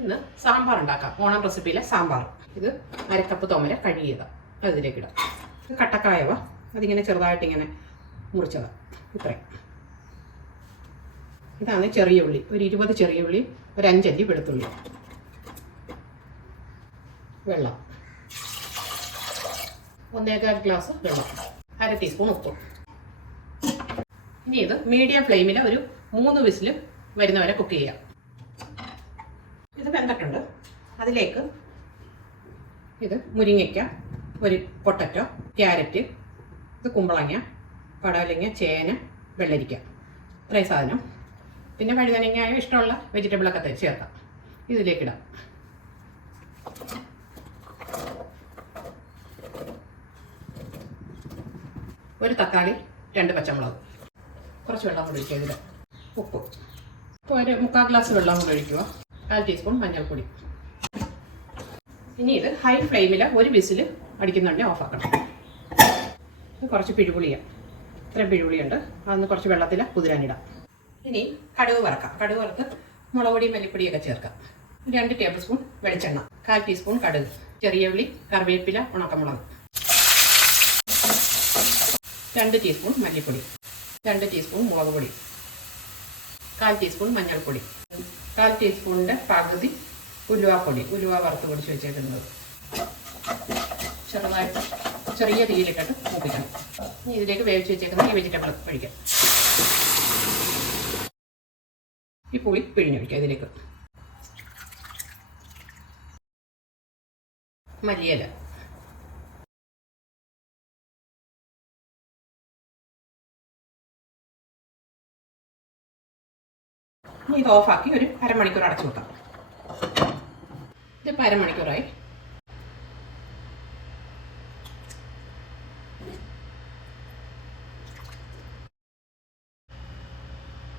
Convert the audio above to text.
ഇന്ന് സാമ്പാർ ഉണ്ടാക്കാം. ഓണം റെസിപ്പിയിലെ സാമ്പാർ. ഇത് അരക്കപ്പ് തോമര കഴുകിയത്. അതിലേക്ക് ഇടാം. കട്ടക്കായവ. അതിങ്ങനെ ചെറുതായിട്ട് ഇങ്ങനെ മുറിച്ചത്. ഇത്രയും. ഇതാണ് ചെറിയ ഉള്ളി. ഒരു ഇരുപത് ചെറിയ ഉള്ളി ഒരു അഞ്ചല്ലി വെളുത്തുള്ളി. വെള്ളം. ഒന്നേകാൽ ഗ്ലാസ് വെള്ളം. അര ടീസ്പൂൺ ഉപ്പ്. ഇനി ഇത് മീഡിയം ഫ്ലെയിമിൽ ഒരു മൂന്ന് വിസിൽ വരുന്നവരെ കുക്ക് ചെയ്യാം. ഇത് വെന്തിട്ടുണ്ട്. അതിലേക്ക് ഇത് മുരിങ്ങയ്ക്ക ഒരു പൊട്ടറ്റോ ക്യാരറ്റ് ഇത് കുമ്പളങ്ങ പടവലങ്ങ ചേന വെള്ളരിക്ക. ഇത്രയും സാധനം. പിന്നെ വഴുതനങ്ങയായ ഇഷ്ടമുള്ള വെജിറ്റബിളൊക്കെ ചേർക്കാം. ഇതിലേക്കിടാം ഒരു തക്കാളി രണ്ട് പച്ചമുളക്. കുറച്ച് വെള്ളം കൂടി ഒഴിക്കുക ഇതിൽ ഉപ്പ്. ഇപ്പോൾ ഒരു മുക്കാൽ ഗ്ലാസ് വെള്ളം കൂടി ഒഴിക്കുക. കാൽ ടീസ്പൂൺ മഞ്ഞൾപ്പൊടി. ഇനി ഇത് ഹൈ ഫ്ലെയിമിൽ ഒരു വിസിൽ അടിക്കുന്നുണ്ടെങ്കിൽ ഓഫാക്കണം ഇത് കുറച്ച് പിഴുപുളിയാണ് ഇത്രയും പിഴുപുളിയുണ്ട്. അതൊന്ന് കുറച്ച് വെള്ളത്തിൽ കുതിരാനിടാം. ഇനി കടുക് വറക്കാം. കടുക് വറുത്ത് മുളക് മല്ലിപ്പൊടിയും മല്ലിപ്പൊടിയൊക്കെ ചേർക്കാം. രണ്ട് ടേബിൾ സ്പൂൺ വെളിച്ചെണ്ണ കാൽ ടീസ്പൂൺ കടുക് ചെറിയ ഉള്ളി കറിവേപ്പില ഉണക്കമുളക്. രണ്ട് ടീസ്പൂൺ മല്ലിപ്പൊടി. രണ്ട് ടീസ്പൂൺ മുളക് പൊടി. കാൽ ടീസ്പൂൺ മഞ്ഞൾപ്പൊടി. കാൽ ടീസ്പൂണിന്റെ പകുതി ഉലുവാപ്പൊടി ഉലുവ വറുത്ത് പൊടിച്ച് വെച്ചേക്കുന്നത്. ചെറുതായിട്ട് ചെറിയ തീയിലിട്ടിട്ട് മൂപ്പിക്കണം. ഇനി ഇതിലേക്ക് വേവിച്ച് വെച്ചേക്കുന്ന ഈ വെജിറ്റബിൾ ഒഴിക്കാം. ഈ പുളി പിഴിഞ്ഞൊഴിക്കാം ഇതിലേക്ക്. മല്ലിയില. ഇത് ഓഫാക്കി ഒരു അരമണിക്കൂർ അടച്ചു വെക്കാം ഇതിപ്പോൾ അരമണിക്കൂറായി.